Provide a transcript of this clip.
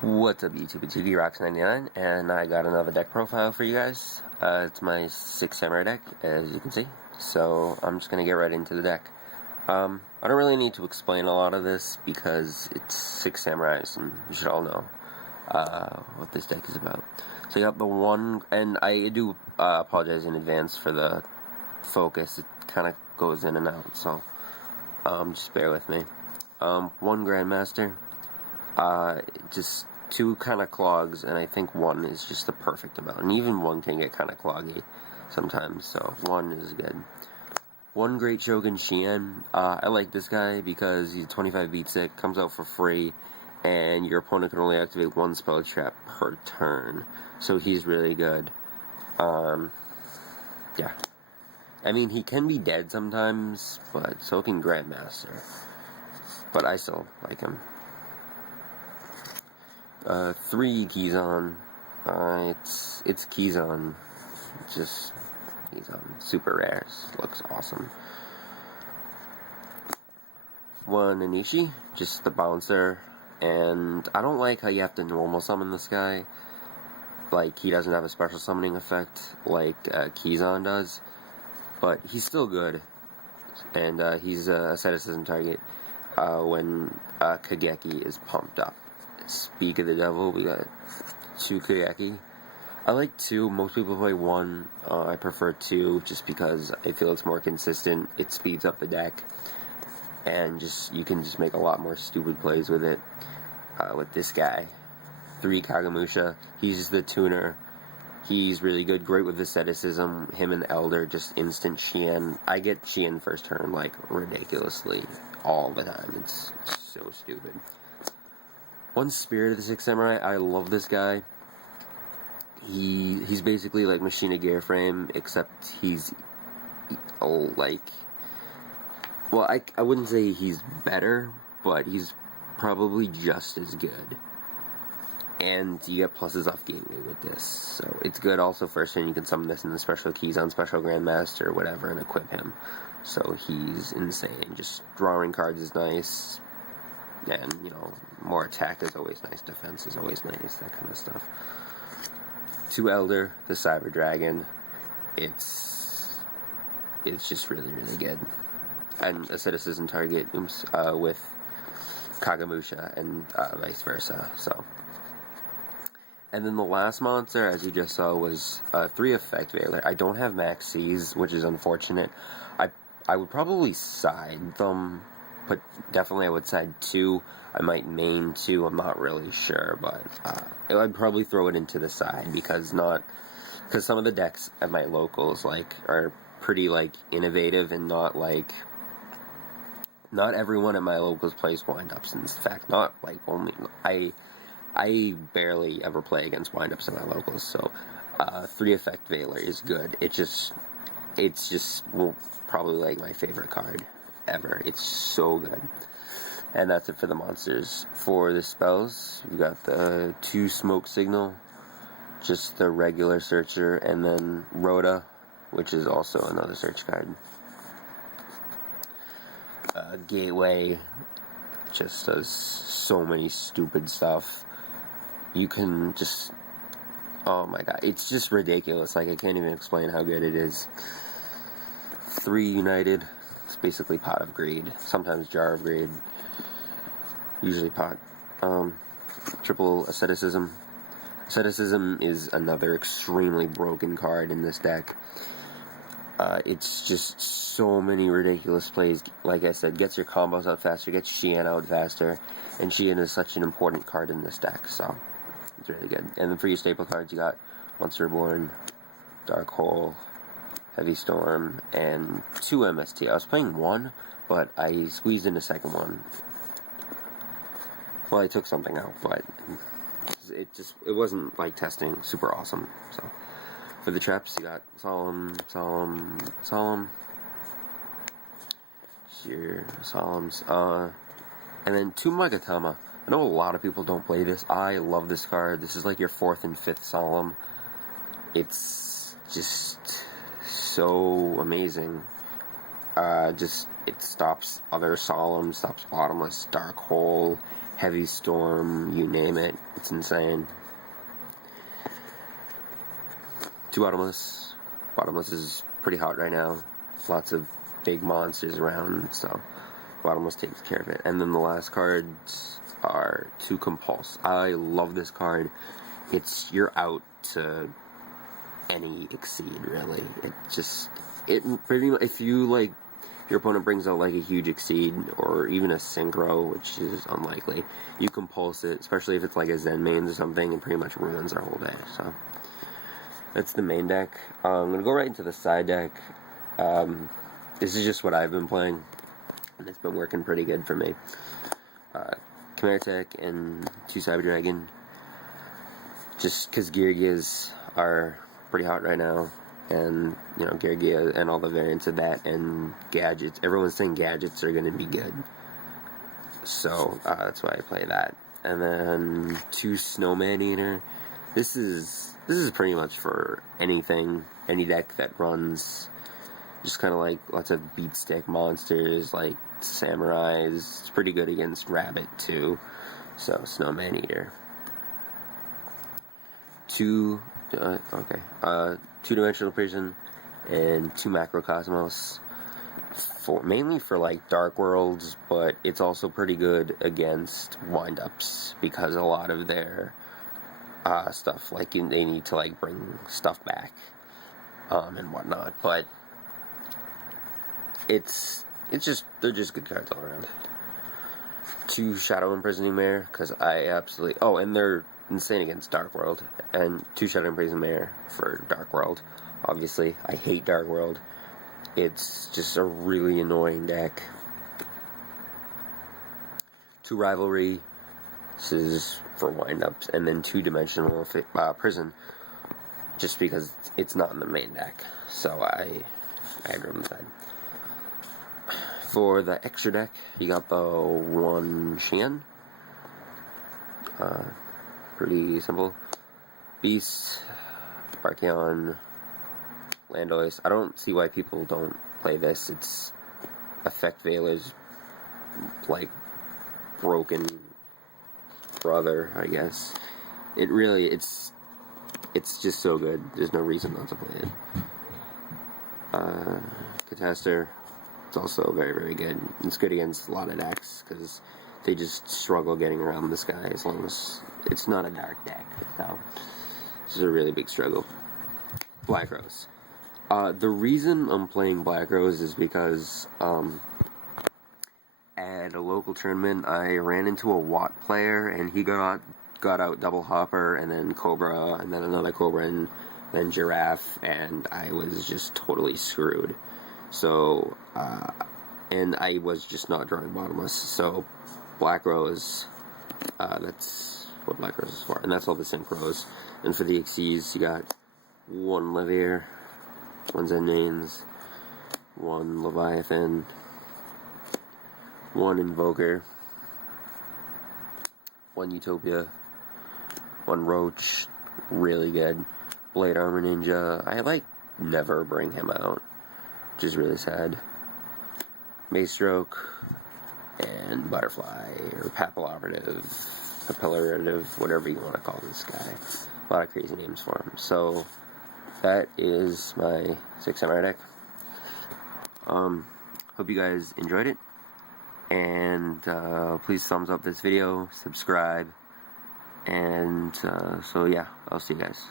What's up, YouTube? It's UgiRocks99, and I got another deck profile for you guys. It's my 6 Samurai deck, as you can see. So, I'm just going to get right into the deck. I don't really need to explain a lot of this, because it's 6 Samurais, and you should all know what this deck is about. So you got the one, and I do apologize in advance for the focus. It kind of goes in and out, so just bear with me. One Grandmaster. Just 2 kind of clogs, and I think 1 is just the perfect amount. And even 1 can get kind of cloggy sometimes, so 1 is good. 1 Great Shogun Shien. I like this guy because he's 25 beat sick, comes out for free, and your opponent can only activate 1 spell trap per turn. So he's really good. Yeah. I mean, he can be dead sometimes, but so can Grandmaster. But I still like him. 3 Kizan. It's Kizan. Just Kizan. Super rare. Looks awesome. 1 Anishi. Just the bouncer. And I don't like how you have to normal summon this guy. Like, he doesn't have a special summoning effect like Kizan does. But he's still good. And he's a asceticism target when Kageki is pumped up. Speak of the Devil, we got 2 Kageki. I like 2, most people play 1, I prefer 2 just because I feel it's more consistent, it speeds up the deck, and you can just make a lot more stupid plays with it. With this guy, 3 Kagemusha, he's the tuner, he's really good, great with asceticism, him and Elder, just instant Shien. I get Shien first turn, like, ridiculously, all the time, it's so stupid. 1 Spirit of the 6 Samurai, I love this guy. He's basically like Machina Gearframe, except he's, like, well, I wouldn't say he's better, but he's probably just as good. And you get pluses off gateway with this, so it's good. Also, first turn you can summon this in the special keys on Special Grandmaster or whatever and equip him. So he's insane. Just drawing cards is nice. And, you know, more attack is always nice, defense is always nice, that kind of stuff. 2 Elder, the Cyber Dragon. It's just really, really good. And asceticism target with Kagemusha and vice versa, so. And then the last monster, as you just saw, was 3 Effect Veiler. I don't have Max C's, which is unfortunate. I would probably side them, but definitely I would side 2. I might main 2, I'm not really sure, but I'd probably throw it into the side because some of the decks at my locals are pretty innovative and not everyone at my locals plays windups. In fact, not only I barely ever play against windups at my locals, so 3 Effect Veiler is good. It's just probably my favorite card ever. It's so good. And that's it for the monsters. For the spells, we got the 2 Smoke Signal, just the regular searcher, and then Rhoda, which is also another search card. Gateway just does so many stupid stuff. You can just, oh my god, it's just ridiculous. I can't even explain how good it is. 3 United. It's basically Pot of Greed, sometimes Jar of Greed, usually Pot. Triple Asceticism. Asceticism is another extremely broken card in this deck. It's just so many ridiculous plays. Like I said, gets your combos out faster, gets Shien out faster, and Shien is such an important card in this deck, so it's really good. And then for your staple cards, you got Monster Reborn, Dark Hole, Heavy Storm, and 2 MST. I was playing 1, but I squeezed in a second one. Well, I took something out, but it wasn't testing super awesome. So for the traps, you got Solemn, here, Solemns, and then 2 Magatama. I know a lot of people don't play this. I love this card. This is your 4th and 5th Solemn. It's just so amazing. It stops other Solemn, stops Bottomless, Dark Hole, Heavy Storm, you name it. It's insane. 2 Bottomless. Bottomless is pretty hot right now. Lots of big monsters around, so Bottomless takes care of it. And then the last cards are 2 Compulse. I love this card. You're out to any Exceed, really. It pretty much, if you, like, your opponent brings out, like, a huge Exceed, or even a Synchro, which is unlikely, you Compulse it, especially if it's, like, a Zen mains or something, and pretty much ruins our whole day, so that's the main deck. I'm going to go right into the side deck. This is just what I've been playing, and it's been working pretty good for me. Chimera Tech and 2 Cyber Dragon, just because Geargias are pretty hot right now, and, you know, Geargia and all the variants of that, and gadgets. Everyone's saying gadgets are going to be good, so that's why I play that. And then 2 Snowman Eater. This is pretty much for anything, any deck that runs just kind of like lots of beat stick monsters, like samurais. It's pretty good against Rabbit too. So Snowman Eater. 2-dimensional prison and 2 macrocosmos. Mainly for like Dark Worlds, but it's also pretty good against windups because a lot of their stuff, like, they need to, like, bring stuff back, and whatnot, but they're just good cards all around. 2 Shadow Imprisoning Mare, because I absolutely, and they're insane against Dark World, and 2 Shadow Imprisoning Mare for Dark World, obviously. I hate Dark World. It's just a really annoying deck. 2 Rivalry. This is for windups, and then 2-dimensional prison, just because it's not in the main deck. So I had room inside. For the extra deck, you got the 1 Shan. Pretty simple. Beast, Archeon, Landois. I don't see why people don't play this. It's Effect Veiler's, like, broken brother, I guess. It's just so good. There's no reason not to play it. Catastor, it's also very, very good. It's good against a lot of decks, because they just struggle getting around this guy, as long as it's not a dark deck. So, this is a really big struggle. Black Rose. The reason I'm playing Black Rose is because, at a local tournament, I ran into a Watt player, and he got out Double Hopper, and then Cobra, and then another Cobra, and then Giraffe, and I was just totally screwed. So, and I was just not drawing Bottomless, so Black Rose, that's what Black Rose is for, and that's all the Synchros. And for the Xyz, you got 1 Levier, 1 Zen mains, 1 Leviathan, 1 Invoker, 1 Utopia, 1 Roach, really good. Blade Armor Ninja, I, like, never bring him out, which is really sad. Maze Stroke, and Butterfly, or Papillorative, whatever you want to call this guy. A lot of crazy names for him. So, that is my 6 Samurai deck. Hope you guys enjoyed it. And please thumbs up this video, subscribe, and so yeah, I'll see you guys.